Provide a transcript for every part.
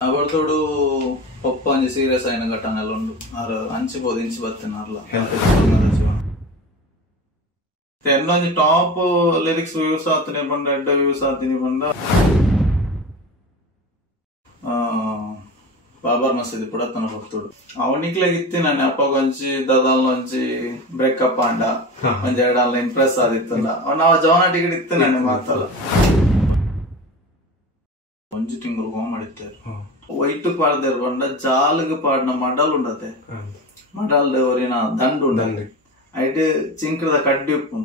ಅವಳತೋಡು ಪಪ್ಪ ಅಂಜಿ ಸೀರಿಯಸ್ ಆಯ್ನ ಘಟನೆಲ್ಲ ಉಂಡು ಆರು ಅಂಚಿ ಬೋದು ಇಂಚಿ ಬತ್ತಿನಾರ್ಲ ಇನ್ನೊಂದು ಟಾಪ್ ಲಿರಿಕ್ಸ್ ವ್ಯೂಸ್ ಆತನೆ ಬಂದ ಎಡ್ಡ ವ್ಯೂಸ್ ಆತೀನಿ ಬಂದ ಬಾಬರ್ ಮಸೀದಿ ಕೂಡ ತನ ಹೋಗ್ತೋಡು ಅವನಿಕ್ಲೆಗ್ ಇತ್ತಿ ನಾನು ಅಪ್ಪ ಒಂಚಿ ದದಾಲ್ ಒಂಚಿ ಬ್ರೇಕಪ್ ಆಂಡ ಒಂದ್ ಎರಡಲ್ಲ ಇಂಪ್ರೆಸ್ ಆದಿತ್ತಲ್ಲ ನಾವ್ ಜವನ ಟಿಕೆಟ್ ಇತ್ತು ನಾನು ಮಾತಲ್ಲ ಒಂಜಿ ತಿಂಗಳು ಹೋಮ್ ಮಾಡಿತ್ತೇರು ವೈಟ್ ಪಾಡ್ದೇರು ಬಂಡ ಜಾಲಿಗೆ ಪಾಡ್ನ ಮಡಲ್ ಉಂಡತೆ ಮಡಲ್ ಅವರಿನ ದಂಡು ಉಂಡ ಐಟ್ ಚಿಂಕ್ರದ ಕಡ್ಡಿ ಉಪ್ಪು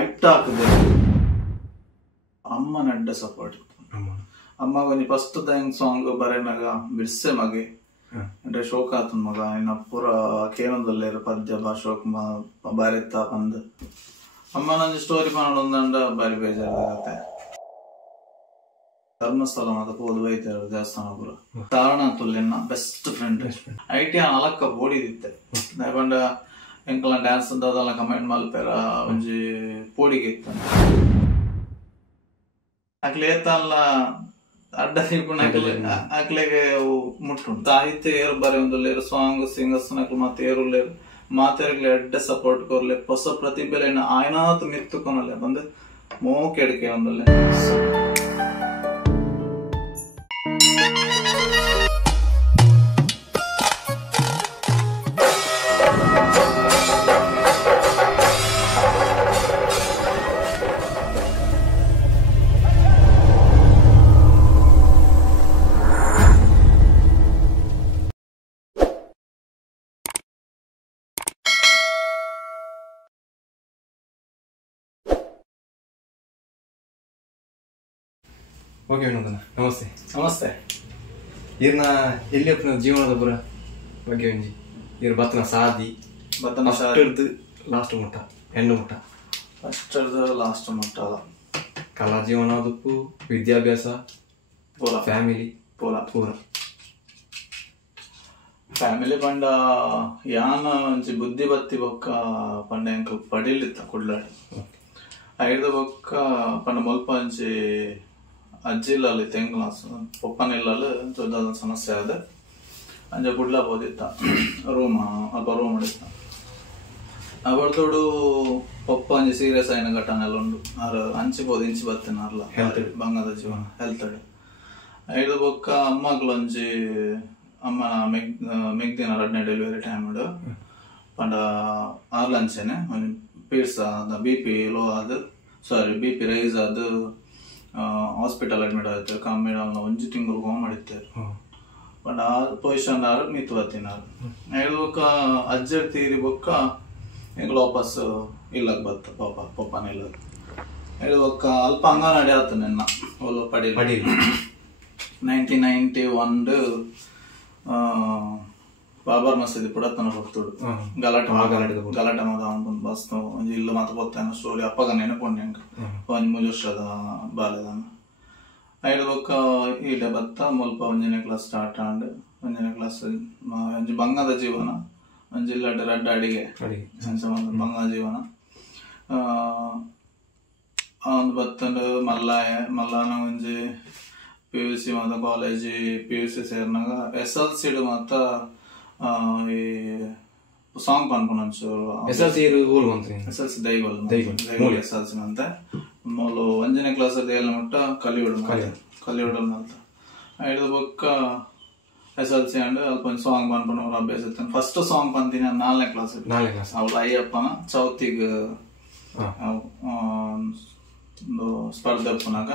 ಐಟ್ ಹಾಕದೆ ಅಮ್ಮ ನಡ್ಡ ಸಪೋರ್ಟ್ ಅಮ್ಮ ಕೊಂಚ ಫಸ್ಟ್ ಥ್ಯಾಂಕ್ ಸಾಂಗ್ ಬರೇನಾಗ ಬಿಡ್ಸೆ ಮಗೆ ಅಂದ್ರೆ ಶೋಕ ಆತನ ಮಗ ಇನ್ನ ಪೂರ ಕೇನದಲ್ಲೇರು ಪದ್ಯ ಶೋಕ ಬಾರಿತ್ತ ಬಂದ್ ಅಮ್ಮ ನಂಜಿ ಸ್ಟೋರಿ ಮಾಡೋದಂಡ ಬಾರಿ ಬೇಜಾರಾಗತ್ತೆ ಧರ್ಮಸ್ಥಳ ಮಾತ ಪೋದು ಬೈತಾರೆ ದೇವಸ್ಥಾನ ಪೂರ ಕಾರಣ ತುಲ್ಯನ ಬೆಸ್ಟ್ ಫ್ರೆಂಡ್ ಐಟಿ ಅಲಕ್ಕ ಪೋಡಿದಿತ್ತೆ ಬಂಡ ಎಂಕಲ ಡ್ಯಾನ್ಸ್ ಅದೆಲ್ಲ ಕಮೆಂಟ್ ಮಲ್ಪೇರ ಒಂಜಿ ಪೋಡಿಗೆ ಇತ್ತು ಅಕ್ಲೆ ಏತಲ್ಲ ಅಡ್ಡ ನಿಪುಣ ಅಕ್ಲೆಗೆ ಮುಟ್ಟುಂಟು ಸಾಹಿತ್ಯ ಏರು ಬರೀ ಒಂದು ಸಾಂಗ್ ಸಿಂಗರ್ಸ್ ನಕ್ಲು ಮತ್ತೆ ಏರುಲ್ಲೇರು ಮಾತೇರ್ಗ್ಲೆ ಅಡ್ಡ ಸಪೋರ್ಟ್ ಕೊರ್ಲೆ ಹೊಸ ಪ್ರತಿಭೆ ಆಯ್ನಾತ್ ಮಿತ್ತುಕೊನಲ್ಲ ಬಂದು ಮೋಕೆಡಿಕೆ ಒಂದಲ್ಲೇ ಓಕೆ ವಿನೋದನ ನಮಸ್ತೆ. ನಮಸ್ತೆ. ಇರ್ನ ಎಲ್ಲಿ ಅಪ್ಪನ ಜೀವನದ ಪುರ ಬಗ್ಗೆ ಒಂಜಿ ಇರ್ ಬತ್ತನ ಸಾದಿ ಬತ್ತನ ಸಾದಿ ಲಾಸ್ಟ್ ಮುಟ್ಟ ಹೆಣ್ಣು ಮುಟ್ಟ ಫಸ್ಟ್ ಲಾಸ್ಟ್ ಮುಟ್ಟ ಕಲಾ ಜೀವನ ಅದಕ್ಕೂ ವಿದ್ಯಾಭ್ಯಾಸ ಪೂರ ಫ್ಯಾಮಿಲಿ ಪೂರ ಪೂರ ಫ್ಯಾಮಿಲಿ ಪಂಡ ಯಾನ ಒಂಚಿ ಬುದ್ಧಿ ಬತ್ತಿ ಬೊಕ್ಕ ಪಂಡ ಎಂಕ ಪಡಿಲಿತ್ತ ಕುಡ್ಲಾಡಿ ಐದು ಬೊಕ್ಕ ಪಂಡ ಮುಲ್ಪ ಒಂಚಿ ಅಜ್ಜಿಲಲ್ಲಿ ತೆಂಗ್ಲಾಸ್ ಪಪ್ಪನಿಲ್ಲಲ್ಲಿ ದೊಡ್ಡ ಸಮಸ್ಯೆ ಆದ ಅಂಜ ಗುಡ್ಲ ಬೋದಿತ್ತ ರೂಮ್ ಅಲ್ಪ ರೂಮ್ ಮಾಡಿತ್ತ ಅವಳತೋಡು ಪಪ್ಪ ಅಂಜಿ ಸೀರಿಯಸ್ ಆಯ್ನ ಘಟನೆ ಎಲ್ಲ ಉಂಡು ಆರು ಅಂಚಿ ಬೋದು ಇಂಚಿ ಬತ್ತಿನಾರ್ಲ ಬಂಗದ ಜೀವನ ಹೆಲ್ತ್ ಐದು ಬೊಕ್ಕ ಅಮ್ಮಗ್ಲು ಒಂಜಿ ಅಮ್ಮನ ಮೆಗ್ದಿನ 2ನೇ ಡೆಲಿವರಿ ಟೈಮ್ ಪಂಡ ಆರ್ಲಂಚೆನೆ ಪೀಡ್ಸ್ BP ಲೋ ಆದ ಸಾರಿ BP ರೈಸ್ ಆದ ಹಾಸ್ಪಿಟಲ್ ಅಡ್ಮಿಟ್ ಆಯ್ತು ಕಮ್ಮಿ ಒಂಜಿ ತಿಂಗಳು ಹೋಮ್ ಮಾಡಿತ್ತೇರು ಬಟ್ ಆ ಪೊಸಿಷನ್ ನಿಂತು ಬತ್ತಿನಾರು ಹೇಳ್ಬೇಕ ಅಜ್ಜರ್ ತೀರಿ ಬೊಕ್ಕ ಎಂಗ್ಳು ವಾಪಸ್ ಇಲ್ಲಕ್ ಬತ್ತ ಪಪ್ಪನ ಇಲ್ಲ ಹೇಳ್ಬೇಕ ಅಲ್ಪ ಅಂಗನವಾಡಿ ಆತು ನೆನ್ನ ಓಲು ಪಡಿ 1991 ಬಾಬರ್ ಮಸೀದಿ ಕೂಡ ತನ ಹೋಗ್ತೋಡು ಗಲಾಟೆ ಮಾದ ಒಂದು ಬಸ್ ಒಂಜಿ ಇಲ್ಲು ಮಾತ ಬೊತ್ತಾನ ಸ್ಟೋರಿ ಅಪ್ಪಗ ನೆನಪುಂಡು ಎಂಕ ಒಂಜಿ 3 ವರ್ಷದ ಬಾಲ್ಯದ ಐದು ಬೊಕ್ಕ ಈಡ ಬತ್ತ ಮುಲ್ಪ 1ನೇ ಕ್ಲಾಸ್ ಸ್ಟಾರ್ಟ್ ಆಂಡ್ 1ನೇ ಕ್ಲಾಸ್ ಒಂಜಿ ಬಂಗದ ಜೀವನ ಒಂಜಿ ಇಲ್ಲಡ್ಡ ರಡ್ಡ ಅಡಿಗೆ ಬಂಗದ ಜೀವನ ಒಂದು ಬತ್ತಂಡು ಮಲ್ಲಾನ ಒಂಜಿ PUC ಮಾತ ಕಾಲೇಜ್ PUC ಸೇರ್ನಾಗ SLC ಮಾತ ಈ ಸಾಂಗ್ ಪನ್ಪುನಂಚು SLC ದೈಗೋಲ್ SLC ಅಂತ ಮೂಲು 1ನೇ ಕ್ಲಾಸ್ ಅಲ್ಲಿ ಎಲ್ಲ ಮಟ್ಟ ಕಲಿಯೋಡು ಅಂತ ಐದು ಬೊಕ್ಕ SLC ಅಂಡ್ ಅಲ್ಪ ಒಂದು ಸಾಂಗ್ ಪನ್ಪುನ ಅಭ್ಯಾಸ ಇರ್ತಾನೆ ಫಸ್ಟ್ ಸಾಂಗ್ ಪಂತೀನಿ 4ನೇ ಕ್ಲಾಸ್ ಅವಳ ಅಯ್ಯಪ್ಪನ ಚೌತಿಗ್ ಒಂದು ಸ್ಪರ್ಧೆ ಪುನಾಗ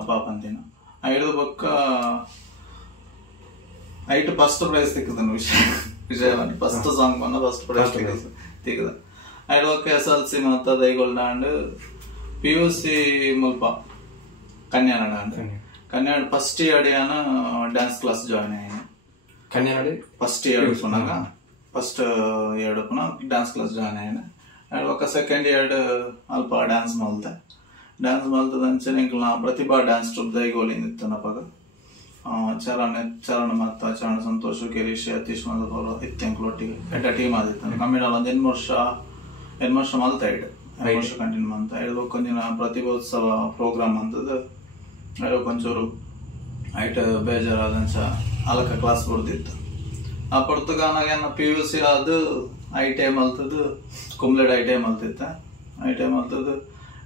ಅಪ್ಪ ಪಂತಿನ ಐದು ಬೊಕ್ಕ ಐಟ್ ಫಸ್ಟ್ ಪ್ರೈಸ್ ತಿಕ್ಕದನು ವಿಷಯವಾಣಿ ಫಸ್ಟ್ ಸಾಂಗ್ ಬಂದ ಫಸ್ಟ್ ಪ್ರೈಸ್ ತಿಕ್ಕದ ಐಡ್ ಬೊಕ್ಕ SLC ಮಾತ ದೈಗೋಲ್ಡ ಅಂಡ್ PUC ಮುಲ್ಪ ಕನ್ಯಾಡ first year dance class join ಆಯ್ನ ಕನ್ಯಾಡಿ ಫಸ್ಟ್ ಇಯರ್ ಪುನಗ ಫಸ್ಟ್ ಇಯರ್ ಪುನಃ ಡ್ಯಾನ್ಸ್ ಕ್ಲಾಸ್ ಜಾಯ್ನ್ ಆಯ್ನ ಐಡ್ ಬೊಕ್ಕ ಸೆಕೆಂಡ್ ಇಯರ್ ಅಲ್ಪ ಡ್ಯಾನ್ಸ್ ಮಲ್ತದಂಚೆ ಪ್ರತಿಭಾ ಡ್ಯಾನ್ಸ್ ಟ್ರೂಪ್ ದೈಗೋಲಿಂದ ಇತ್ತು ನಪಗ ಚರಣ ಮತ್ತ ಚರಣ ಸಂತೋಷ್ ಗಿರೀಶ್ ಯತೀಶ್ ಮಧುಪುರ ಇತ್ತೆಂಕ್ಲೊಟ್ಟಿಗೆ ಎಡ್ಡ ಟೀಮ್ ಆದಿತ್ತು ಕಮ್ಮಿಡಲ್ಲ ಒಂದು 8 ವರ್ಷ ಮಲ್ತ 8 ವರ್ಷ ಕಂಟಿನ್ಯೂ ಅಂತ ಹೇಳಿದ ಕೊಂಚಿನ ಪ್ರತಿಭೋತ್ಸವ ಪ್ರೋಗ್ರಾಮ್ ಅಂತದ್ದು ಕೊಂಚೂರು ಐಟ್ ಬೇಜಾರಾದಂಚ ಅಲಕ ಕ್ಲಾಸ್ ಬರ್ದಿತ್ತು ಆ ಪುರ್ತಗಾನಾಗ PUC ಅದು ITI ಮಲ್ತದ್ದು ಕುಂಬ್ಲೆಡ್ ITI ಮಲ್ತಿತ್ತ ITI ಮಲ್ತದ್ದು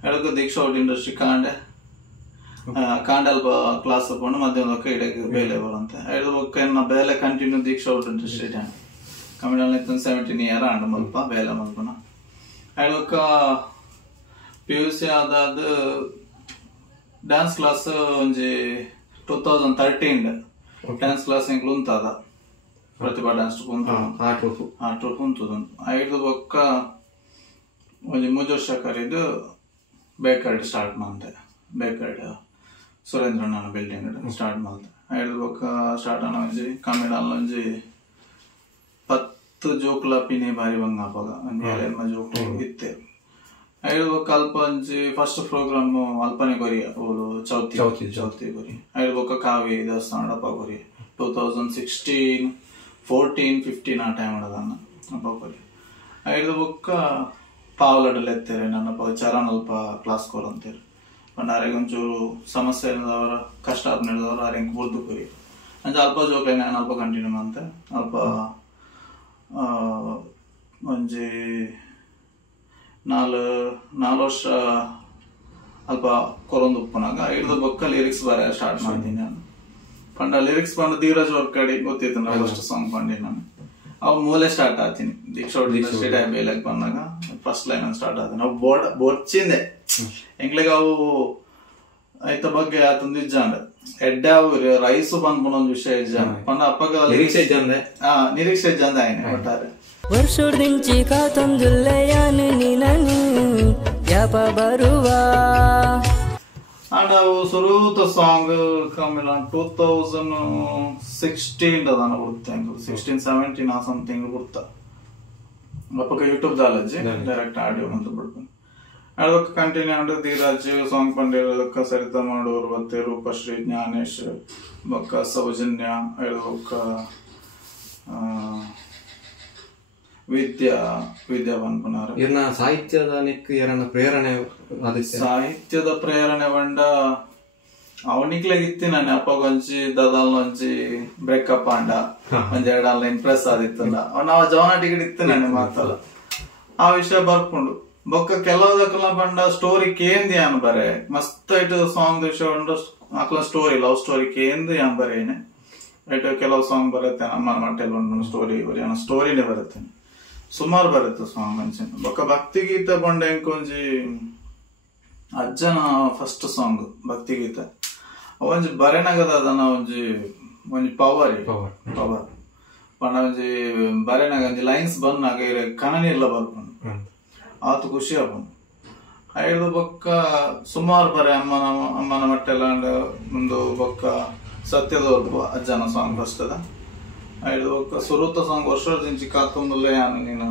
ಎಡಕ್ಕೆ ದೀಕ್ಷಾ ಔಟ್ ಇಂಡಸ್ಟ್ರಿ ಕಾಂಡೆ ಅಲ್ಪ ಕ್ಲಾಸ್ ತಗೊಂಡು ಮಧ್ಯಾಹ್ನ ಇಡಕ್ಕೆ ಬೇಲೆ ಬರಂತೆ ಐದು ಬೊಕ್ಕ ಎನ್ನ ಬೇಲೆ ಕಂಟಿನ್ಯೂ ದೀಕ್ಷಾ ಔಟ್ ಇಂಡಸ್ಟ್ರಿ ಕಮಿಡಲ್ 17 ಇಯರ್ ಆಂಡ ಮಲ್ಪ ಬೇಲೆ ಮಲ್ಪನ ಐದು ಬೊಕ್ಕ PUC ಆದಾದ ಡ್ಯಾನ್ಸ್ ಕ್ಲಾಸ್ ಒಂಜಿ 2013 ಡ್ಯಾನ್ಸ್ ಕ್ಲಾಸ್ ಇಂಕ್ಲು ಉಂತಾದ ಪ್ರತಿಭಾ ಡ್ಯಾನ್ಸ್ ಕುಂತುದು ಐದು ಬೊಕ್ಕ ಒಂಜಿ 3 ವರ್ಷ ಕರೀದು ಬೇಕರ್ಡ್ ಸ್ಟಾರ್ಟ್ ಮಾಡ್ದೆ ಬೇಕರ್ಡ್ ಸುರೇಂದ್ರಣ್ಣ ಬಿಲ್ಡಿಂಗ್ ಸ್ಟಾರ್ಟ್ ಮಾಡ್ದೆ ಐದು ಬೊಕ್ಕ ಸ್ಟಾರ್ಟ್ ಆನ ಒಂಜಿ ಕಮಿಡಲ್ ಒಂಜಿ 10 ಜೋಕ್ಲ ಪಿನಿ ಬಾರಿ ಬಂಗಾಪಾಗ ಒಂಜಿ 2 ಜೋಕ್ಲು ಇತ್ತೆ ಐದು ಬೊಕ್ಕ ಅಲ್ಪ ಒಂಜಿ ಫಸ್ಟ್ ಪ್ರೋಗ್ರಾಮ್ ಅಲ್ಪನೆ ಕೊರಿ ಅವಳು ಚೌತಿ ಕೊರಿ ಐದು ಬೊಕ್ಕ ಕಾವಿ ದೇವಸ್ಥಾನ ಅಪ್ಪ ಕೊರಿ 2016 14 15 ಆ ಟೈಮ್ ಅಡದನ್ನ ಅಪ್ಪ ಕೊರಿ ಐದು ಬೊಕ್ಕ ಪಾವಲಡಲ್ಲಿ ಎತ್ತೇರೆ ನನ್ನ ಚರಣ್ ಅಲ್ಪ ಕ್ಲಾಸ್ ಕೊರಂತೇರಿ ಪಂಡಾರೆಗೆ ಒಂಚೂರು ಸಮಸ್ಯೆ ಇಲ್ಲದವರ ಕಷ್ಟ ನಡೆದವರು ಆರೆಂಗೆ ಬುರ್ದು ಕೊರಿ ಅಂಚ ಅಲ್ಪ ಜೋಕ್ಲೆ ನಾನು ಅಲ್ಪ ಕಂಟಿನ್ಯೂ ಮಾಡ್ತೆ ಅಲ್ಪ ಒಂಜಿ 4 ವರ್ಷ ಅಲ್ಪ ಕೊರೊಂದು ಉಪ್ಪನಾಗ ಐದು ಬೊಕ್ಕ ಲಿರಿಕ್ಸ್ ಬರೆಯ ಸ್ಟಾರ್ಟ್ ಮಾಡ್ತೀನಿ ನಾನು ಪಂಡ ಲಿರಿಕ್ಸ್ ಬಂದು ಧೀರಜ್ ವರ್ಕಡಿ ಗೊತ್ತಿತ್ತು ನಾನು ಫಸ್ಟ್ ಸಾಂಗ್ ಪಂಡಿ ನಾನು ಅವು ಮೂಲೆ ಸ್ಟಾರ್ಟ್ ಆತೀನಿ ದೀಕ್ಷಾ ಬೇಲೆಗೆ ಬಂದಾಗ ಫಸ್ಟ್ ಲೈನ್ ಸ್ಟಾರ್ಟ್ ಆತೀನಿ ಅವು ಬೊರ್ಚಿಂದೆ ಎಂಗ್ಲಿಗೆ ಅವು ಐತ ಬಗ್ಗೆ ಆತಂದು ಇಜ್ಜಾಂಡ ಎಡ್ಡೆ ಅವು ರೈಸು ಬಂದ್ಬಿಡೊಂದು ವಿಷಯ ಇಜ್ಜಾಂಡ ಪಂಡ ಅಪ್ಪಗ ನಿರೀಕ್ಷೆ ಇಜ್ಜಾಂದ ಆಯ್ನೆ ಒಟ್ಟಾರೆ ವರ್ಷೋಡ್ದಿಂಚಿ ಕಾತೊಂದುಲ್ಲೆಯಾನು ನೀನನು ಯಾಪ ಬರುವ ಅಂಡ್ ಅವು ಸುರೂತ ಸಾಂಗ್ ಕಮ್ಮಿಲ್ಲ 2016 ಅದಾನ ಬಿಡುತ್ತೆ 16-17 ಆ ಸಮಥಿಂಗ್ ಬಿಡ್ತ ಅಪ್ಪಕ ಯೂಟ್ಯೂಬ್ ದಾಲಜ್ಜಿ ಡೈರೆಕ್ಟ್ ಆಡಿಯೋ ಅಂತ ಬಿಡ್ತೀನಿ ಅದಕ್ಕೆ ಕಂಟಿನ್ಯೂ ಅಂದ್ರೆ ಧೀರಾಜ್ ಸಾಂಗ್ ಪಂಡಿತ ಸರಿತಾ ಮಾಡೋರು ಮತ್ತೆ ರೂಪಶ್ರೀ ಜ್ಞಾನೇಶ್ ಬೊಕ್ಕ ಸೌಜನ್ಯ ಬೊಕ್ಕ ವಿದ್ಯಾ ಬಂದ್ಪುನಾರ ಇರ್ನ ಸಾಹಿತ್ಯದ ಪ್ರೇರಣೆ ಸಾಹಿತ್ಯದ ಪ್ರೇರಣೆ ಬಂಡ ಅವನಿಗ್ಲಾಗಿತ್ತಿ ನಾನು ಅಪ್ಪ ಒಂಚಿ ದದಾಲ್ ಒಂಚಿ ಬ್ರೇಕಪ್ ಆಂಡ ಒಂದ್ 2 ಇಂಪ್ರೆಸ್ ಆದಿತ್ತಲ್ಲ ನಾವು ಜವನ ಟಿಕೆಟ್ ಇತ್ತು ನಾನು ಮಾತಲ್ಲ ಆ ವಿಷಯ ಬರ್ಕೊಂಡು ಬೊಕ್ಕ ಕೆಲವದಕ್ಕೆಲ್ಲ ಬಂಡ ಸ್ಟೋರಿ ಕೇಂದಿ ಅನ್ ಬರೆ ಮಸ್ತ್ ಐಟು ಸಾಂಗ್ ವಿಷಯ ಬಂಡ ಅಕ್ಲ ಸ್ಟೋರಿ ಲವ್ ಸ್ಟೋರಿ ಕೇಂದಿ ಅನ್ ಬರೇನೆ ಐಟು ಕೆಲವು ಸಾಂಗ್ ಬರುತ್ತೆ ಅಮ್ಮನ ಮಟ್ಟೆಲ್ಲ ಒಂದು ಸ್ಟೋರಿನೇ ಬರುತ್ತೆ ಸುಮಾರು ಬರುತ್ತೆ ಸಾಂಗ್ ಅಂಚಿನ ಬೊಕ್ಕ ಭಕ್ತಿಗೀತೆ ಬಂಡ ಎಂಕೊಂಜಿ ಅಜ್ಜನ ಫಸ್ಟ್ ಸಾಂಗ್ ಭಕ್ತಿಗೀತೆ ಒಂಜಿ ಬರೆನಗದ ಅದನ್ನ ಒಂಜಿ ಪವರ್ ಪಂಡ ಒಂಜಿ ಬರೆನಗ ಒಂಜಿ ಲೈನ್ಸ್ ಬಂದಾಗ ಕಣನಿ ಎಲ್ಲ ಬರ್ಕೊಂಡು ಆತು ಖುಷಿ ಆಗ್ಬೋದು ಐದು ಬೊಕ್ಕ ಸುಮಾರು ಬರೆ ಅಮ್ಮನ ಮಟ್ಟೆಲ್ಲ ಒಂದು ಬೊಕ್ಕ ಸತ್ಯದವ್ರದ್ದು ಅಜ್ಜನ ಸಾಂಗ್ ಫಸ್ಟ್ ಅದ ಐದು ಬೊಕ್ಕ ಸುರುತ ಸಾಂಗ್ ವರ್ಷದಿಂಚಿ ಕಾತೊಂದುಲ್ಲೆ ನೀನು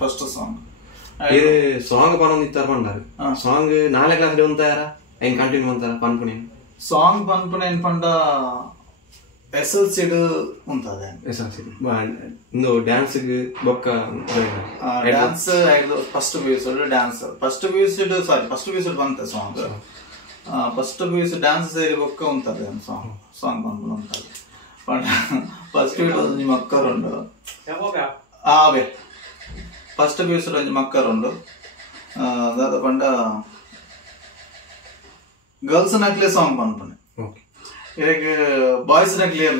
ಫಸ್ಟ್ ಸಾಂಗ್ ಸಾಂಗ್ ಪನೊಂದಿತ್ತಾರ ಪಂಡಾರು ಸಾಂಗ್ 4 ಕ್ಲಾಸ್ ಉಂತಾರ ಹೆಂಗ್ ಕಂಟಿನ್ಯೂ ಅಂತಾರ ಪನ್ಪುನಿ ಸಾಂಗ್ ಪನ್ಪುನೆ ಏನ್ ಪಂಡ SLC ಉಂತದೆ ಇಂದು ಡ್ಯಾನ್ಸ್ ಬೊಕ್ಕ ಡ್ಯಾನ್ಸ್ ಐದು ಫಸ್ಟ್ PUC ಬಂತ ಸಾಂಗ್ ಫಸ್ಟ್ PUC ಡ್ಯಾನ್ಸ್ ಸೇರಿ ಬೊಕ್ಕ ಉಂತದೆ ಸಾಂಗ್ ಪನ್ಪುನ ಉಂತದೆ ಪಂಡ ಫಸ್ಟ್ ಒಂಜಿ ಮಕ್ಕರುಂಡು ಆವೆ ಫಸ್ಟ್ PUC ಒಂಜಿ ಮಕ್ಕರುಂಡು ದಾದ ಪಂಡ ಗರ್ಲ್ಸ್ ನಕ್ಲೆ ಸಾಂಗ್ ಪನ್ಪನೆ ಈಗ ಬಾಯ್ಸ್ ಕ್ಲಿಯರ್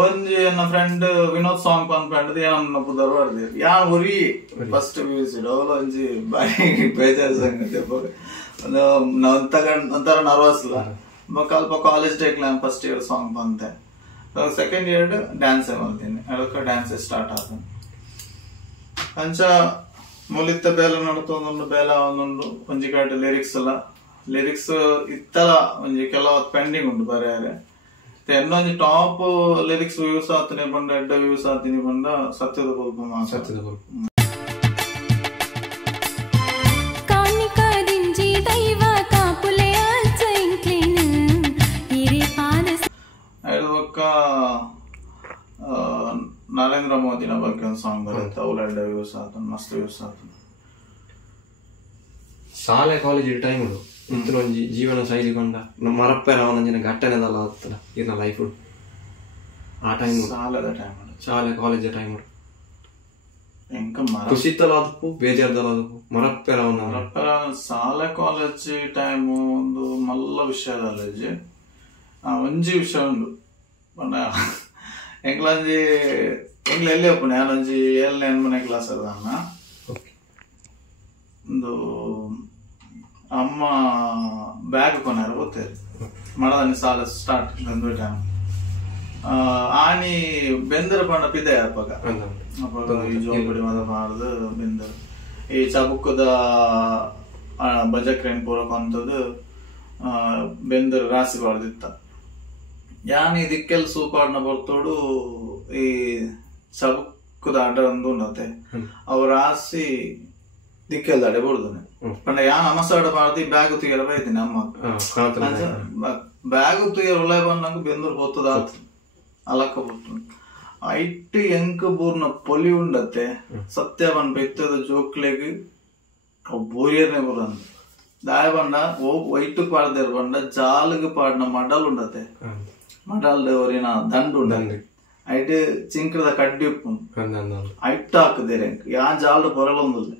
ಒಂಜಿ ನನ್ನ ಫ್ರೆಂಡ್ ವಿನೋದ್ ಸಾಂಗ್ ಪನ್ಪಂಡ್ ಏನ ಪುದರ್ ಬರ್ದಿ ಯಾ ಉರಿ ಫಸ್ಟ್ PUC ಅವಳು ಒಂಜಿ ಬಾರಿ ಬೇಜಾರ್ ಸಂಗತಿ ಒಂಥರ ನರ್ವಸ್ ಅಲ್ಪ ಕಾಲೇಜ್ ಡೇಕ್ ಫಸ್ಟ್ ಇಯರ್ ಸಾಂಗ್ ಬಂತೆ ಸೆಕೆಂಡ್ ಇಯರ್ ಡ್ಯಾನ್ಸ್ ಮಾಡ್ತೀನಿ ಅದಕ್ಕೆ ಡ್ಯಾನ್ಸ್ ಸ್ಟಾರ್ಟ್ ಆದ ಅಂಚ ಮುಲಿತ್ತ ಬೇಲ ನಡ್ತೊಂದು ಬೇಲ ಒಂದೊಂದು ಒಂಜಿ ಕಾಟ ಲಿರಿಕ್ಸ್ ಇತ್ತಲ ಒಂಜಿ ಕೆಲವು ಪೆಂಡಿಂಗ್ ಉಂಟು ಬರೆಯಾರೆ ಇನ್ನೊಂದು ಟಾಪ್ ಲಿರಿಕ್ಸ್ ವ್ಯೂಸ್ ಆತನೆ ಬಂದ ಎಡ್ಡ ವ್ಯೂಸ್ ಆತೀನಿ ಬಂದ ಸತ್ಯದ ಬಲ್ಪು ನರೇಂದ್ರ ಮೋದಿನ ಬಗ್ಗೆ ಒಂದು ಸಾಂಗ್ ಬರುತ್ತೆ ಅವಳ ಎಡ್ಡ ವ್ಯೂಸ್ ಆತ ಮಸ್ತ್ ವ್ಯೂಸ್ ಆತ ಶಾಲೆ ಕಾಲೇಜ್ ಟೈಮ್ ಇತ್ತನೊಂಜಿ ಜೀವನ ಶೈಲಿ ಕೊಂಡ ಮರಪ್ಪೆರ ಅವನಂಜಿನ ಘಟ್ಟನೆದಲ್ಲ ಆತ್ತಲ್ಲ ಇರ್ನ ಲೈಫ್ ಆ ಟೈಮ್ ಶಾಲೆ ಕಾಲೇಜ್ ಟೈಮ್ ಖುಷಿತ್ತಲ್ಲ ಅದಕ್ಕೂ ಬೇಜಾರ್ದಲ್ಲ ಅದಕ್ಕೂ ಮರಪ್ಪೆರ ಅವನ ಶಾಲೆ ಕಾಲೇಜ್ ಟೈಮ್ ಒಂದು ಮಲ್ಲ ವಿಷಯದಲ್ಲಿ ಒಂಜಿ ವಿಷಯ ಉಂಡು ಎಂಕ್ಲಂಜಿ ಎಲ್ಲಿ ಒಪ್ಪನೆ ಯಾನೊಂಜಿ 7ನೇ ಕ್ಲಾಸ್ ಅನ್ನ ಒಂದು ಅಮ್ಮ ಬ್ಯಾಗ್ ಕೊನಾರ ಗೊತ್ತೇರಿ ಮಳದನಿ ಸಾಲ ಸ್ಟಾರ್ಟ್ ಬಂದು ಟೈಮ್ ಆನಿ ಬೆಂದರ ಪಂಡ ಪಿದೆ ಅಪ್ಪಗ ಈ ಜೋಬಡಿ ಮದ ಮಾಡ್ದು ಬೆಂದರ್ ಈ ಚಬುಕ್ಕದ ಬಜಕ್ರೇನ್ ಪೂರಕ ಅಂತದ್ದು ಬೆಂದರ್ ರಾಸಿ ಬಾರ್ದಿತ್ತ ಯಾನ್ ಇದಕ್ಕೆಲ್ಲ ಸೂಪಾಡ್ನ ಬರ್ತೋಡು ಈ ಚಬುಕ್ಕದ ಅಡ್ಡ ಒಂದು ಉಂಡತೆ ಅವ್ ರಾಸಿ ದಿಕ್ಕೆಲ್ಲ ಅಡೆ ಬಡ್ದನೆ ಪಂಡ ಯಾನ್ ಅಮಸಾಡ ಮಾಡ್ದಿ ಬ್ಯಾಗ್ ತುಯ್ಯರ ಬೈತೀನಿ ಅಮ್ಮ ಬ್ಯಾಗ್ ತುಯ್ಯರ ಉಳ್ಳಾಯ ಬಂದಂಗ ಬೆಂದೂರ್ ಹೋಗ್ತದ ಅಲಕ್ಕ ಬಿಟ್ಟು ಐಟ್ಟು ಎಂಕ ಬೂರ್ನ ಪೊಲಿ ಉಂಡತೆ ಸತ್ಯವನ್ ಬೆತ್ತದ ಜೋಕ್ಲೆಗ್ ಬೋರಿಯರ್ನೆ ಬರಂದ ದಾಯ ಬಂಡ ವೈಟ್ ಪಾಡ್ದೇರ್ ಬಂಡ ಜಾಲಗ್ ಪಾಡ್ನ ಮಡಲ್ ಉಂಡತೆ ಮಡಲ್ ಒರಿನ ದಂಡು ಉಂಡ ಐಟ್ ಚಿಂಕ್ರದ ಕಡ್ಡಿ ಉಪ್ಪು ಐಟ್ ಹಾಕದೇರೆ ಯಾ ಜಾಲ್ದ ಬರಲೊಂದಿಲ್ಲ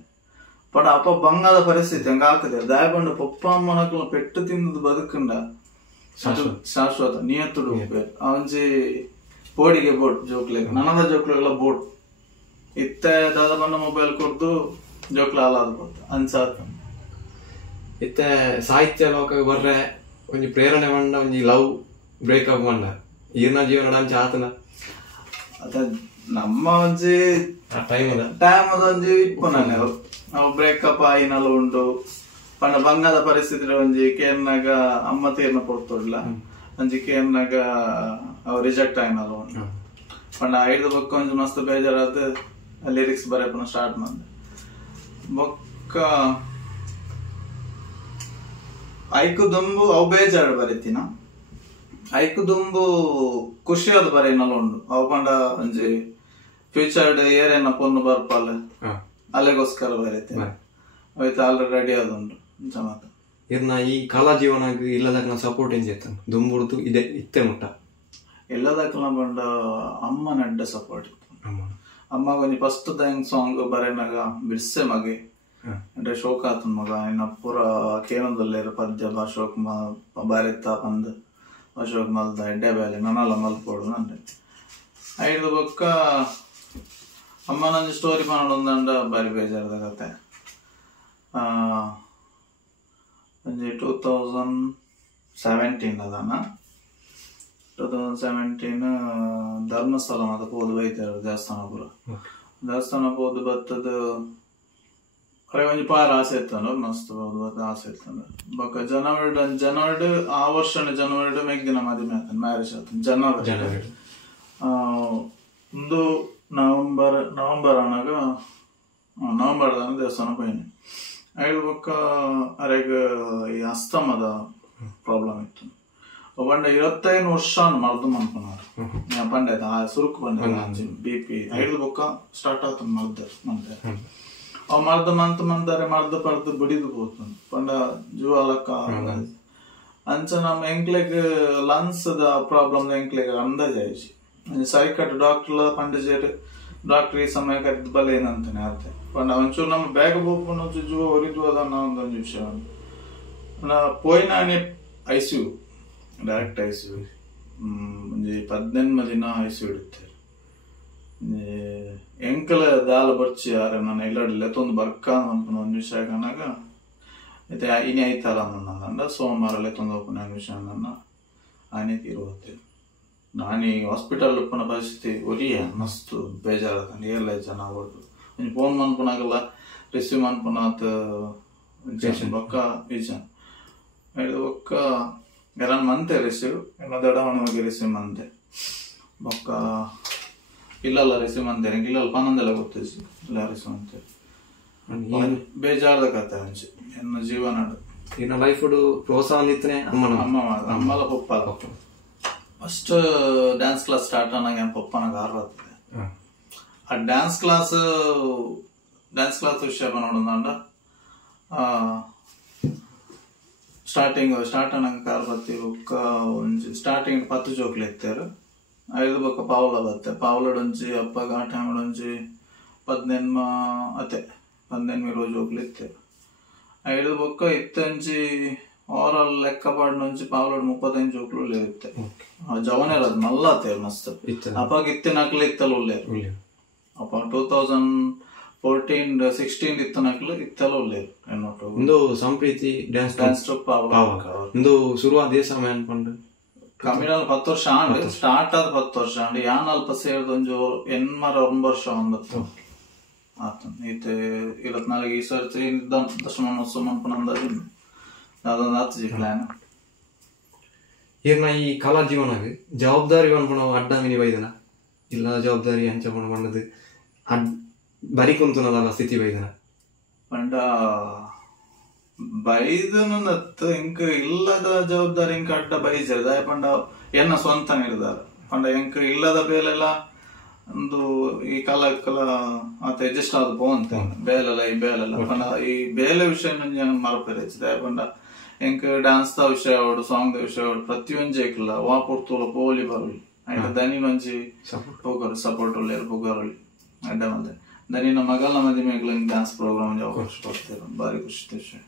ಪಡ ಅಪ್ಪ ಬಂಗಾದ ಪರಿಸ್ಥಿತಿ ಹಂಗ ಹಾಕದೇರು ದಾಯ ಬಂಡ ಪಪ್ಪ ಅಮ್ಮನಕ್ಲ ಪೆಟ್ಟು ತಿಂದದ್ದು ಬದುಕಂಡ ಶಾಶ್ವತ ನಿಯತ್ತುಡು ಅವಂಜಿ ಬೋಡಿಗೆ ಬೋಟ್ ಜೋಕ್ಲೆ ನನ್ನದ ಜೋಕ್ಲೆಲ್ಲ ಬೋಟ್ ಇತ್ತೆ ದಾದ ಬಂಡ ಮೊಬೈಲ್ ಕೊಡ್ದು ಜೋಕ್ಲ ಅಲಾದ ಬೋಟ್ ಅನ್ಸಾತ ಇತ್ತೆ ಸಾಹಿತ್ಯ ಲೋಕ ಬರ್ರೆ ಒಂಜಿ ಪ್ರೇರಣೆ ಬಂಡ ಒಂಜಿ ಲವ್ ಬ್ರೇಕಪ್ ಬಂಡ ಈರ್ನ ಜೀವನ ಅಂಚ ಆತನ ಅದ ನಮ್ಮ ಒಂಜಿ ಟೈಮ್ ಅದೊಂಜಿ ಇಪ್ಪನಾನೆ ನಾವು ಬ್ರೇಕಪ್ ಆಯಿನಲ್ಲ ಉಂಡು ಪಂಡ ಬಂಗಾದ ಪರಿಸ್ಥಿತಿ ಒಂಜಿ ಕೇರ್ನಾಗ ಅಮ್ಮ ತೀರ್ನ ಕೊಡ್ತೋಡ್ಲ ಒಂಜಿ ಕೇರ್ನಾಗ ಅವ್ ರಿಜೆಕ್ಟ್ ಆಯ್ನಲ್ಲ ಉಂಡು ಪಂಡ 5 ಬೊಕ್ಕ ಒಂಜಿ ಮಸ್ತ್ ಬೇಜಾರಾದ ಲಿರಿಕ್ಸ್ ಬರೆಪನ ಸ್ಟಾರ್ಟ್ ಮಾಡ್ದೆ ಬೊಕ್ಕ ಐಕು ದುಂಬು ಅವು ಬೇಜಾರು ಬರೀತಿನ ಐಕು ದುಂಬು ಖುಷಿಯಾದ ಬರೀನಲ್ಲ ಉಂಡು ಅವು ಪಂಡ ಒಂಜಿ ಫ್ಯೂಚರ್ಡ್ ಏರೇನ ಪೊನ್ನು ಬರ್ಪಾಲ ಅಲ್ಲಿಗೋಸ್ಕರ ಬರೀತೀನಿ ಅವತ್ತು ಆಲ್ರೆಡಿ ರೆಡಿ ಆದುಂಡು ಜಮಾತ ಇರ್ನ ಈ ಕಲಾ ಜೀವನಕ್ಕೆ ಇಲ್ಲದಕ್ಕ ಸಪೋರ್ಟ್ ಏನ್ చేస్తాను ದುಂಬುಡ್ತು ಇದೆ ಇತ್ತೆ ಮುಟ್ಟ ಎಲ್ಲದಕ್ಕಲ ಬಂಡ ಅಮ್ಮ ನಡ್ಡ ಸಪೋರ್ಟ್ ಇತ್ತು ಅಮ್ಮ ಒಂಜಿ ಫಸ್ಟ್ ಥ್ಯಾಂಕ್ ಸಾಂಗ್ ಬರೆನಾಗ ಬಿರ್ಸೆ ಮಗೆ ಅಂದ್ರೆ ಶೋಕ ಆತನ ಮಗ ಇನ್ನ ಪೂರ ಕೇನದಲ್ಲೇರು ಪದ್ಯ ಅಶೋಕ್ ಬಾರೆತ್ತ ಬಂದ್ ಅಶೋಕ್ ಮಲ್ದ ಎಡ್ಡೆ ಬೇಲೆ ನನ್ನಲ್ಲ ಮಲ್ಪೋಡು ಅಂದ್ರೆ 5 ಬೊಕ್ಕ ಅಮ್ಮ ನಂಜಿ ಸ್ಟೋರಿ ಮಾಡೋದಂಡ ಬಾರಿ ಬೇಜಾರದ ಕತೆ ಒಂಜಿ 2017 ಅದಾನ 2017 ಧರ್ಮಸ್ಥಳ ಮಾತ ಪೋದು ಬೈತಾರ ದೇವಸ್ಥಾನ ಪೂರ ದೇವಸ್ಥಾನ ಪೋದು ಬತ್ತದ ಅರೆ ಒಂಜಿ ಪಾರ ಆಸೆ ಇತ್ತಂಡ ಮಸ್ತ್ ಪೋದು ಬತ್ತ ಆಸೆ ಇತ್ತಂಡ ಬೊಕ್ಕ ಜನವರಿ ಆ ವರ್ಷನೇ ಜನವರಿ ಮೆಗ್ದಿನ ಮದುವೆ ಆತನ ಮ್ಯಾರೇಜ್ ಆತನ ಜನವರಿ ಒಂದು ನವೆಂಬರ್ ಅನ್ನಾಗ ನವೆಂಬರ್ದಾಗ ದೇವಸ್ಥಾನ ಪೈನೆ 5 ಬೊಕ್ಕ ಅರೆಗ ಈ ಅಸ್ತಮದ ಪ್ರಾಬ್ಲಮ್ ಇತ್ತು ಬಂಡ 25 ವರ್ಷ ಮರ್ದು ಮನ್ಪನಾರು ಪಂಡೆ ಸುರುಕು ಬಂಡೆ BP 5 ಬೊಕ್ಕ ಸ್ಟಾರ್ಟ್ ಆತ ಮರ್ದೆ ಅವ್ ಮಂತಾರೆ ಮರ್ದ ಪರ್ದು ಬಿಡಿದು ಹೋತು ಪಂಡ ಜುವಾಲಕ್ಕ ಅಂಚ ನಮ್ಮ ಎಂಕ್ಲೆಗ್ ಲಂಗ್ಸ್ ದ ಪ್ರಾಬ್ಲಮ್ ಎಂಕ್ಲೆಗ್ ಅಂದಾಜ್ ಆಯ್ಸಿ ಸರಿಕಟ್ ಡಾಕ್ಟರ್ ಪಂಡಿಜೇರು ಡಾಕ್ಟರ್ ಈ ಸಮಯ ಕರೆದು ಬಲ ಏನಂತಾನೆ ಅರ್ಥ ಪಂಡ ಒಂಚೂರು ನಮ್ಮ ಬ್ಯಾಗ್ ಬೋಪನ ಜುವ ಹೊರಿದು ಅದನ್ನ ಒಂದೊಂದು ವಿಷಯ ಪೋಯ್ನಾನೆ ICU ಡೈರೆಕ್ಟ್ ICU ಒಂಜಿ 18 ದಿನ ICU ಇಡುತ್ತೆ ಎಂಕಲ ದಾಲ ಬರ್ಚಿ ಯಾರ ನಾನು ಇಲ್ಲಡಿಲ್ಲ ತೊಂದು ಬರ್ಕ ಅನ್ಪನ ಒಂದು ವಿಷಯ ಕನಾಗ ಮತ್ತೆ ಇನಿ ಐತಲ್ಲ ನನ್ನ ಸೋಮವಾರ ತೊಂದು ಒಪ್ಪನ ವಿಷಯ ನನ್ನ ಆನೆ ತೀರುವತ್ತೆ ನಾನು ಈ ಹಾಸ್ಪಿಟಲ್ ಉಪ್ಪನ ಪರಿಸ್ಥಿತಿ ಒರಿಯ ಮಸ್ತ್ ಬೇಜಾರದ ಏರ್ಲ ಜನ ಹೊರಟು ಇನ್ನು ಫೋನ್ ಮನ್ಪನಾಗಲ್ಲ ರಿಸೀವ್ ಮನ್ಪನಾತ್ ಬೊಕ್ಕ ಈಜ ಬೊಕ್ಕ ಎರನ್ ಮಂತೆ ರಿಸೀವ್ ಇನ್ನು ದಡವಣಿಗೆ ರಿಸೀವ್ ಮಂತೆ ಬೊಕ್ಕ ಇಲ್ಲಲ್ಲ ರಿಸೀವ್ ಮಂತೆ ಇಲ್ಲ ಪನ್ನೊಂದೆಲ್ಲ ಗೊತ್ತಿಸಿ ಇಲ್ಲ ರಿಸೀವ್ ಅಂತೆ ಬೇಜಾರದ ಕತೆ ಹಂಚಿ ಎನ್ನ ಜೀವನ ಇನ್ನ ಲೈಫ್ ಪ್ರೋತ್ಸಾಹ ಅಮ್ಮಲ ಪಪ್ಪ ಫಸ್ಟ್ ಡ್ಯಾನ್ಸ್ ಕ್ಲಾಸ್ ಸ್ಟಾರ್ಟ್ ಆನಾಗ ಪಪ್ಪನಾಗ ಆರ್ವಾಗ್ತದೆ ಆ ಡ್ಯಾನ್ಸ್ ಕ್ಲಾಸ್ ವಿಷಯ ನೋಡೋದಂಡ ಸ್ಟಾರ್ಟ್ ಅನ್ನಂಗೆ ಕಾರ್ ಬತ್ತಿ ಬೊಕ್ಕ ಒಂಜಿ ಸ್ಟಾರ್ಟಿಂಗ್ 10 ಜೋಕ್ಲು ಎತ್ತೇರು. 5 ಬೊಕ್ಕ ಪಾವುಲ ಬತ್ತೆ. ಪಾವುಲಡೊಂಜಿ ಅಪ್ಪಗ ಆ ಟೈಮಡೊಂಜಿ 15 ಜೋಕ್ಲು ಎತ್ತೇರು. 5 ಬೊಕ್ಕ ಇತ್ತಂಜಿ ಓವರಾಲ್ ಲೆಕ್ಕ ಪಾಡ್ನೊಂಜಿ ಪಾವುಲಡ್ 35 ಜೋಕ್ಲು ಉಳ್ಳೇರಿತ್ತೆ. ಜವನೇರ ಅದು ಮಲ್ಲ ಆತೇರು ಮಸ್ತ್. ಅಪ್ಪಗ ಇತ್ತಿನಕ್ಲು ಇತ್ತಲು ಉಳ್ಳೇರು. ಅಪ್ಪ 2014-16 ಇತ್ತನಕ್ಲು ಇತ್ತಲು ಉಳ್ಳೇರು. ಒಂದು ಸಂಪ್ರೀತಿ ಡ್ಯಾನ್ಸ್ ಟ್ರೂಪ್ ಒಂದು ಶುರುವಾದ ದೇಶ ಅನ್ಕೊಂಡು ಕಮ್ಮಿನಲ್ಲಿ 10 ವರ್ಷ ಆಂಡ್ ಸ್ಟಾರ್ಟ್ ಆದ 10 ವರ್ಷ ಆಂಡ್ ಯಾನ್ ಅಲ್ಪ ಸೇರಿದೊಂಜು 8 ವರ್ಷ 9 ಆತ ಈತೆ 24 ಈ ಸರ್ತಿ ದರ್ಶನೋತ್ಸವ ಮನ್ಪನಂದಾಜು ಅದೊಂದು ಆತಜಿ ಪ್ಲಾನ್. ಏನ ಈ ಕಲಾ ಜೀವನಾಗ ಜವಾಬ್ದಾರಿ ಅನ್ಕೊಂಡು ಅಡ್ಡ ಮಿನಿ ಬೈದನ ಇಲ್ಲ ಜವಾಬ್ದಾರಿ ಹಂಚಕೊಂಡು ಬಂದದ್ದು ಬರಿ ಕುಂತುನದಲ್ಲ ಸ್ಥಿತಿ ಬೈದನ ಪಂಡ ಬೈದನು ಇಂಕ ಇಲ್ಲದ ಜವಾಬ್ದಾರಿ ಇಂಕ ಅಡ್ಡ ಬೈಜದ ಪಂಡ ಎನ್ನ ಸ್ವಂತ ನಿರ್ಧಾರ ಪಂಡ ಇಂಕ ಇಲ್ಲದ ಬೇಲೆಲ್ಲ ಒಂದು ಈ ಕಾಲ ಆತ ಅಡ್ಜಸ್ಟ್ ಆದ ಪೋಂತ ಬೇಲೆಲ್ಲ ಈ ಬೇಲೆಲ್ಲ ಪಂಡ ಈ ಬೇಲೆ ವಿಷಯ ಮರಪೇರಿಸಿದೆ ಪಂಡ ಇಂಕ ಡ್ಯಾನ್ಸ್ ದ ವಿಷಯ ಅವಡು ಸಾಂಗ್ ದ ವಿಷಯ ಅವಡು ಪ್ರತಿಯೊಂಜೇಕಿಲ್ಲ ವಾಪುರ್ತೂಲ ಪೋಲಿ ಬರಲಿ ಆಯ್ತ ದನಿನೊಂಜಿ ಪೋಗರು ಸಪೋರ್ಟ್ ಉಳ್ಳೇರು ಪೋಗರಲಿ ಅಡ್ಡ ಮತ್ತೆ ದನಿನ ಮಗಲ ಮದಿಮೆಗಳ ಡ್ಯಾನ್ಸ್ ಪ್ರೋಗ್ರಾಮ್ ಅವಕಾಶ ಕೊಡ್ತೇವೆ ಬಾರಿ ಖುಷಿ ವಿಷಯ.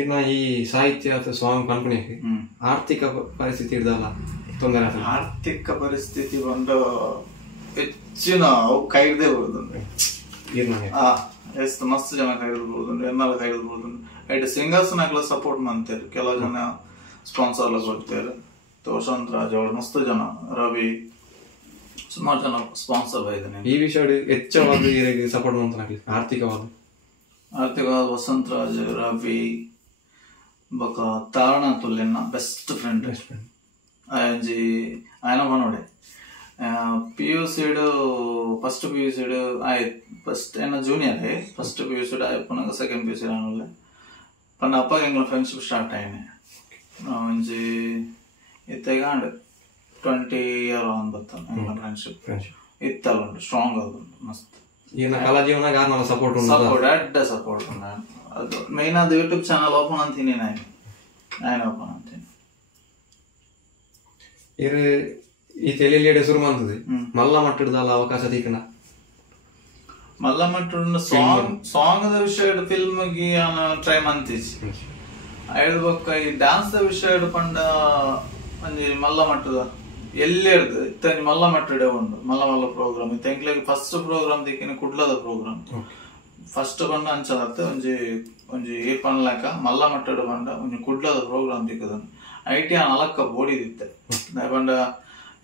ಈಗ ಈ ಸಾಹಿತ್ಯ ಅಥವಾ ಸಾಂಗ್ ಕಂಪನಿಗೆ ಆರ್ಥಿಕ ಪರಿಸ್ಥಿತಿ ಇಡ್ದಲ್ಲ ತೊಂದರೆ ಆರ್ಥಿಕ ಪರಿಸ್ಥಿತಿ ಬಂದು ಹೆಚ್ಚಿನ ಕೈ ಹಿಡ್ದೇ ಬರುದಂದ್ರೆ ಎಷ್ಟು ಮಸ್ತ್ ಜನ ಕೈ ಹಿಡಿದ್ಬೋದಂದ್ರೆ ಎನ್ನೆಲ್ಲ ಕೈ ಹಿಡಿದ್ಬೋದಂದ್ರೆ ಐಟ್ ಸಿಂಗರ್ಸ್ ನಾಗ್ಲ ಸಪೋರ್ಟ್ ಮಾಡ್ತೇವೆ. ಕೆಲವು ಜನ ಸ್ಪಾನ್ಸರ್ ಕೊಡ್ತೇವೆ. ತೋಷಂತ್ ರಾಜ್ ಅವಳು ಮಸ್ತ್ ಜನ ರವಿ ಸುಮಾರು ಜನ ಸ್ಪಾನ್ಸರ್ ಬೈದಾನೆ. ಈ ವಿಷಯ ಹೆಚ್ಚವಾದ ಸಪೋರ್ಟ್ ಮಾಡ್ತಾನೆ ಆರ್ಥಿಕವಾದ ವಸಂತ್ ರಾಜ್ ರವಿ ಬೊಕ ತಾರಣ ತುಲ್ಯನ ಬೆಸ್ಟ್ ಫ್ರೆಂಡ್ ఆయన మనోడే పియూసీడు ఫస్ట్ పియూసీడు ఫస్ట్ ఆయన జూనియర్ ఫస్ట్ పియూసీడు అయిపోయినాక సెకండ్ పియూసీడు అనలే పండు అప్పగా ఎంగ ఫ్రెండ్షిప్ స్టార్ట్ అయినాయి ಒಂಜಿ ಇತ್ತೆಗಾಂಡ್ 20 ಇಯರ್ ಅನ್ಬತ್ತಾನ ಎಂಗ ಫ್ರೆಂಡ್ಶಿಪ್ ಇತ್ತಲ್ಲ ಸ್ಟ್ರಾಂಗ್ ಆಗುಂಟು ಮಸ್ತ್. ಈನ ಕಲಾ ಜೀವನ ಗಾರ್ನಲ್ಲ ಸಪೋರ್ಟ್ ಅಡ್ಡ ಸಪೋರ್ಟ್ ಅದು ಮೇನ್ ಅದು ಯೂಟ್ಯೂಬ್ ಚಾನಲ್ ಓಪನ್ ಅಂತೀನಿ ఆయన ಓಪನ್ ಅಂತೀನಿ ಈ ತೆಲಿಯಡೆ ಶುರು ಮಾಡ್ತದೆ ಮಲ್ಲ ಮಟ್ಟದಲ್ಲ ಅವಕಾಶ తీಕನ ಮಲ್ಲ ಮಟ್ಟದ ಸಾಂಗ್ ದ ವಿಷಯ ಫಿಲ್ಮ್ ಗಿ ಟ್ರೈ ಮಂತಿಸಿ ಐದು ಬೊಕ್ಕ ಈ ಡ್ಯಾನ್ಸ್ ದ ವಿಷಯ ಪಂಡ ಒಂಜಿ ಮಲ್ಲ ಮಟ್ಟದ ಎಲ್ಲೆರ್ದು ಇತ್ತಂಜಿ ಮಲ್ಲ ಮಟ್ಟಡೆ ಉಂಡು ಮಲ್ಲ ಪ್ರೋಗ್ರಾಮ್ ಇತ್ತ ಎಂಕ್ಲೆಗ್ ಫಸ್ಟ್ ಪ್ರೋಗ್ರಾಮ್ ದಿಕ್ಕಿನ ಕುಡ್ಲದ ಪ್ರೋಗ್ರಾಮ್ ಫಸ್ಟ್ ಪಂಡ ಅಂಚದ ಒಂಜಿ ಈ ಪನ್ಲಕ ಮಲ್ಲ ಮಟ್ಟಡ ಪಂಡ ಒಂಜಿ ಕುಡ್ಲದ ಪ್ರೋಗ್ರಾಮ್ ದಿಕ್ಕದನ್ ಐಟಿ ಅಲಕ್ಕ ಬೋಡಿದಿತ್ತೆ ಪಂಡ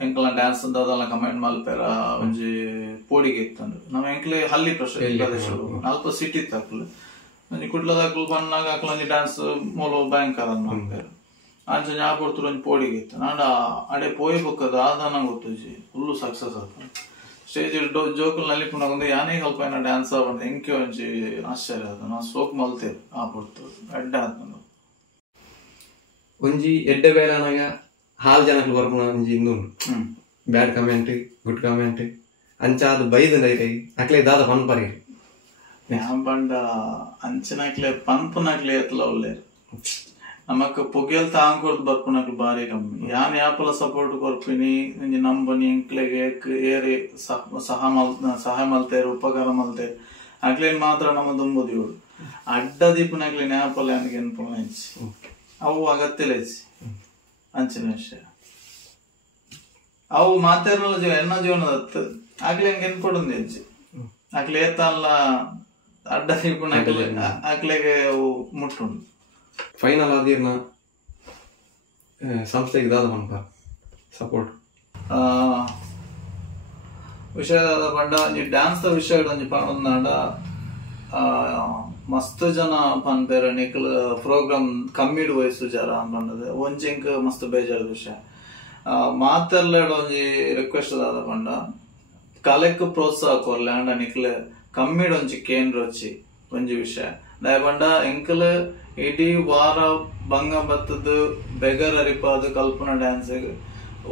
ಎಂಕಲ ಡ್ಯಾನ್ಸ್ ಅಂತ ಅದೆಲ್ಲ ಕಮೆಂಟ್ ಮಲ್ಪೇರ ಒಂಜಿ ಪೋಡಿಗೆ ಇತ್ತಂಡು ನಮ್ಮ ಎಂಕ್ಲೆ ಹಳ್ಳಿ ಪ್ರದೇಶ ಅಲ್ಪ ಸಿಟಿ ತಕ್ಲು ಒಂಜಿ ಕುಡ್ಲದಾಕ್ಲು ಪನ್ನಾಗ ಅಕ್ಲ ಒಂಜಿ ಡ್ಯಾನ್ಸ್ ಮೂಲ ಭಯಂಕರ ಮಲ್ಪೇರು ಅಂಚ ಜ್ಞಾಪಡ್ತು ಒಂಜಿ ಪೋಡಿಗೆ ಇತ್ತು ನಾಡ ಅಡೆ ಪೋಯಿ ಬೊಕ್ಕದ ಆದಾನ ಗೊತ್ತುಜಿ ಫುಲ್ಲು ಸಕ್ಸಸ್ ಆತ ಸ್ಟೇಜ್ ಜೋಕುಲ್ ನಲಿಪುನಾಗ ಯಾನೇ ಸ್ವಲ್ಪ ಏನ ಡ್ಯಾನ್ಸ್ ಆವಡ್ ಎಂಕೆ ಒಂಜಿ ಆಶ್ಚರ್ಯ ಆದ ನಾ ಸೋಕ್ ಮಲ್ತೇರು ಆ ಪೊರ್ತು ಅಡ್ಡ ಆತ ಒಂಜಿ ಎಡ್ಡ ಬೇಲನಾಗ ಹಾಲ್ ಜನಕ್ಕೆ ಬರ್ಪುನ ಒಂಜಿ ಇನ್ನುಂಡು ಬ್ಯಾಡ್ ಕಮೆಂಟ್ ಗುಡ್ ಕಮೆಂಟ್ ಅಂಚ ಅದು ಬೈದು ನೈರೈ ಅಕ್ಲೆ ದಾದ ಪನ್ಪರಿ ಯಾನ್ ಬಂಡ ಅಂಚನಕ್ಲೆ ಪನ್ಪುನಕ್ಲೆ ಎತ್ತಲ ಒಳ್ಳೆರು ನಮಕ್ ಪೊಗೆಲ್ ತಾಂಕೊರ್ದು ಬರ್ಪುನಕ್ಲೆ ಬಾರಿ ಕಮ್ಮಿ ಯಾನ್ ಯಾಪಲ ಸಪೋರ್ಟ್ ಕೊರ್ಪಿನಿ ಒಂಜಿ ನಂಬನಿ ಎಂಕ್ಲೆಗೆ ಏರಿ ಸಹಾಯ ಮಲ್ತೇರು ಉಪಕಾರ ಮಲ್ತೇರು ಅಕ್ಲೇನ್ ಮಾತ್ರ ನಮ್ಮ ದುಂಬುದಿ ಇವಳು ಅಡ್ಡ ದೀಪನಕ್ಲೆ ನ್ಯಾಪಲ ನನಗೆ ಎನ್ಪುನ ಅವು ಅಗತ್ಯಲೇಸಿ ಅಂಚಿನ ವಿಷಯ ಅವು ಮಾತಾಡಲ್ಲ ಎನ್ನ ಜೀವನದ ಆಗ್ಲಿ ಹಂಗೆ ಎನ್ಕೊಡೊಂದು ಹೆಜ್ಜೆ ಆಗ್ಲಿ ಏತಲ್ಲ ಅಡ್ಡ ದೀಪನ ಆಗ್ಲಿಗೆ ಅವು ಮುಟ್ಟುಂಡು ಫೈನಲ್ ಆದಿರ್ನ ಸಂಸ್ಥೆಗೆ ದಾದ ಮನ್ಪ ಸಪೋರ್ಟ್ ವಿಷಯದ ಪಂಡ ಒಂಜಿ ಡ್ಯಾನ್ಸ್ ದ ವಿಷಯ ಒಂಜಿ ಪಂಡ ಮಸ್ತ್ ಜನ ಪನ್ಪೇರ ನಿಕ್ಲು ಪ್ರೋಗ್ರಾಮ್ ಕಮ್ಮಿಡ್ ವಯಸ್ಸು ಜರ ಅನ್ಪಂಡದು ಒಂಜಿಂಕ್ ಮಸ್ತ್ ಬೇಜಾರ ವಿಷಯ ಮಾತೆರ್ಲಾಡ ಒಂಜಿ ರಿಕ್ವೆಸ್ಟ್ ದಾದ ಪಂಡ ಕಲೆಕ್ ಪ್ರೋತ್ಸಾಹ ಕೊರ್ಲೆ ಅಂಡ ನಿಕ್ಲು ಕಮ್ಮಿಡ್ ಒಂಜಿ ಕೇಂದ್ರ వచ్చి ಒಂಜಿ ವಿಷಯ ದಯಪಂಡ ಎಂಕಲ್ ಇಡೀ ವಾರ ಬಂಗ ಬತ್ತದ ಬೆಗರ್ ಅರಿಪಾದ ಕಲ್ಪನಾ ಡ್ಯಾನ್ಸ್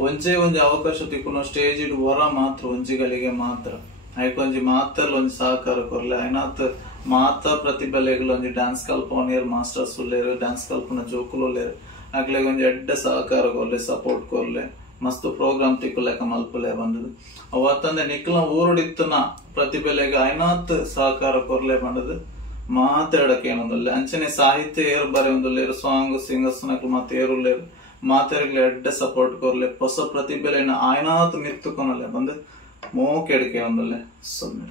ಒಂಜೆ ಒಂಜಿ ಅವಕಾಶ ತಿಕ್ಕುನ ಸ್ಟೇಜ್ ಇಡ್ ವರ ಮಾತ್ರ ಒಂಜಿಗಳಿಗೆ ಮಾತ್ರ ಐಕೊಂಜಿ ಮಾತರ್ಲ ಒಂಜಿ ಸಹಕಾರ ಕೊರ್ಲೆ ಐನಾತ್ ಮಾತ ಪ್ರತಿಭೆಲೆಗಳು ಒಂಜಿ ಡ್ಯಾನ್ಸ್ ಕಲ್ಪೋನಿಯರ್ ಮಾಸ್ಟರ್ಸ್ ಉಲ್ಲೇರು, ಡ್ಯಾನ್ಸ್ ಕಲ್ಪನ ಜೋಕುಲು ಉಲ್ಲೇರು, ಆಗ್ಲೇ ಒಂಜಿ ಎಡ್ಡೆ ಸಹಕಾರ ಕೊರ್ಲೆ, ಸಪೋರ್ಟ್ ಕೊರ್ಲೆ, ಮಸ್ತ್ ಪ್ರೋಗ್ರಾಮ್ ತಿಕ್ಕುಲೆಕ ಮಲ್ಪಲೆ ಬಂದದು. ಅವತ್ತಂದೆ ನಿಕ್ಲ ಊರುಡಿತ್ತನ ಪ್ರತಿಭೆಲೆಗೆ ಐನಾತ್ ಸಹಕಾರ ಕೊರ್ಲೆ ಬಂದದು. ಮಾತಾಡಕ್ಕೆ ಏನೊಂದಲ್ಲ ಅಂಚನೆ ಸಾಹಿತ್ಯ ಏರು ಬರೆ ಒಂದುಲ್ಲೇರು, ಸಾಂಗ್ ಸಿಂಗರ್ಸ್ ನಕ್ಲು ಮತ್ತೆ ಏರುಲ್ಲೇರು, ಮಾತಾಡ್ಲೆ ಎಡ್ಡೆ ಸಪೋರ್ಟ್ ಕೊರ್ಲೆ, ಹೊಸ ಪ್ರತಿಭೆಲೆನ ಐನಾತ್ ಮಿತ್ತುಕೊನಲೆ ಬಂದು ಮೋಕೆಡ್ಕೆ ಒಂದಲ್ಲೇ ಸೊನ್ನೆ.